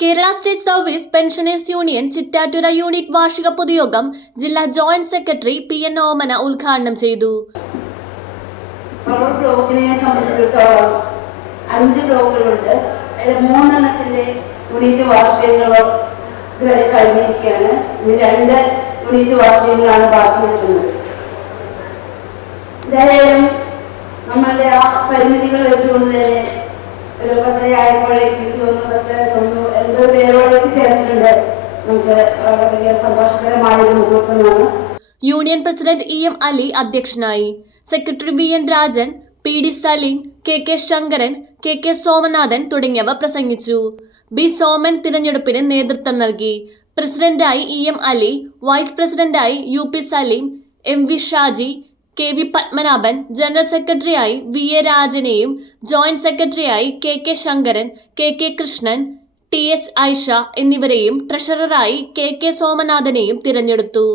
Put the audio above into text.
Kerala state service pensioners union Chittattura unit വാർഷിക പൊതുയോഗം ജില്ലാ ജോയിന്റ് സെക്രട്ടറി പി.എൻ. ഓമന ഉദ്ഘാടനം ചെയ്തു. ബ്ലോക്കിനെ സംബന്ധിച്ചിടത്തോളം 5 ബ്ലോക്കുകളുണ്ട്. അതിൽ 3 യൂണിറ്റ് വാർഷികങ്ങളോ ഇതുവരെ കഴിഞ്ഞിരിക്കുകയാണ്. ഇനി 2 യൂണിറ്റ് വാർഷികങ്ങളാണ് ബാക്കി നിൽക്കുന്നത്. എന്തായാലും നമ്മളുടെ ആ പരിമിതികൾ വെച്ചുകൊണ്ട് തന്നെ ഒരു 10 ആയപ്പോഴേക്ക് 80 പേരോടേക്ക് ചേർന്നിട്ടുണ്ട്. നമുക്ക് വളരെ സന്തോഷകരമായ മുഹൂർത്തമാണ്. Union president E M. അലി അധ്യക്ഷനായി. Secretary V N. Rajan, P D. Saleem, K K. Sankaran, K K. Somanathan തുടങ്ങിയവർ പ്രസംഗിച്ചു. ബി. സോമൻ തിരഞ്ഞെടുപ്പിന് നേതൃത്വം നൽകി. പ്രസിഡന്റായി ഇ.എം. അലി, വൈസ് പ്രസിഡന്റായി U P. Saleem, M V. Shaji, K V. Padmanabhan, general സെക്രട്ടറിയായി വി.എ. രാജനെയും ജോയിന്റ് സെക്രട്ടറിയായി K K. Sankaran, K K. Krishnan, T H. Aisha എന്നിവരെയും ട്രഷററായി കെ.കെ. സോമനാഥനെയും തിരഞ്ഞെടുത്തു.